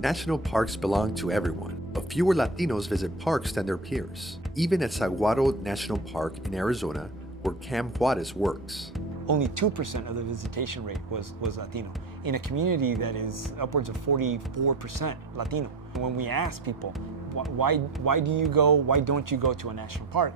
National parks belong to everyone, but fewer Latinos visit parks than their peers, even at Saguaro National Park in Arizona, where Cam Juarez works. Only 2% of the visitation rate was Latino, in a community that is upwards of 44% Latino. When we ask people, why do you go, why don't you go to a national park?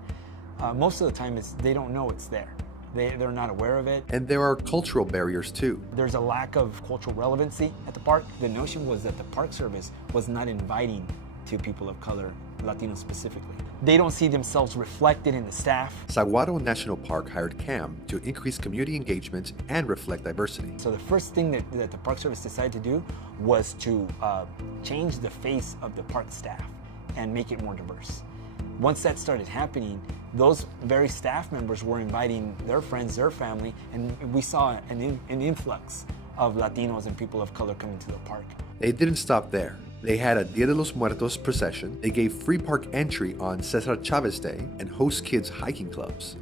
Most of the time they don't know it's there. They're not aware of it. And there are cultural barriers too. There's a lack of cultural relevancy at the park. The notion was that the Park Service was not inviting to people of color, Latinos specifically. They don't see themselves reflected in the staff. Saguaro National Park hired Cam to increase community engagement and reflect diversity. So the first thing that the Park Service decided to do was to change the face of the park staff and make it more diverse. Once that started happening, those very staff members were inviting their friends, their family, and we saw an influx of Latinos and people of color coming to the park. They didn't stop there. They had a Dia de los Muertos procession, they gave free park entry on Cesar Chavez Day, and host kids hiking clubs.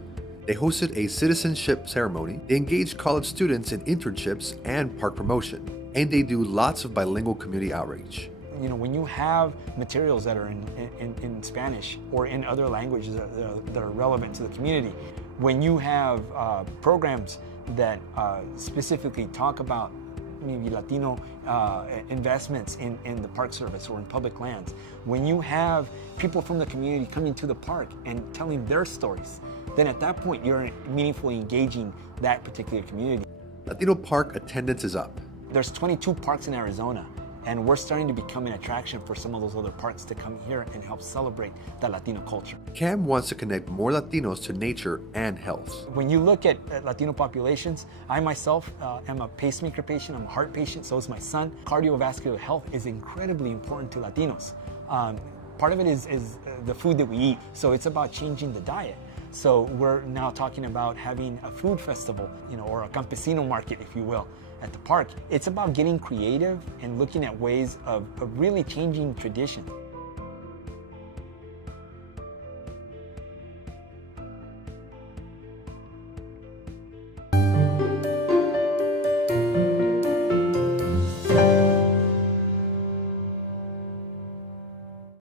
They hosted a citizenship ceremony, they engaged college students in internships and park promotion, and they do lots of bilingual community outreach. You know, when you have materials that are in Spanish or in other languages that are relevant to the community, when you have programs that specifically talk about maybe Latino investments in the Park Service or in public lands, when you have people from the community coming to the park and telling their stories, then at that point you're meaningfully engaging that particular community. Latino park attendance is up. There's 22 parks in Arizona, and we're starting to become an attraction for some of those other parks to come here and help celebrate the Latino culture. Cam wants to connect more Latinos to nature and health. When you look at Latino populations, I myself am a pacemaker patient, I'm a heart patient, so is my son. Cardiovascular health is incredibly important to Latinos. Part of it is the food that we eat, so it's about changing the diet. So we're now talking about having a food festival, you know, or a campesino market, if you will, at the park. It's about getting creative and looking at ways of really changing tradition.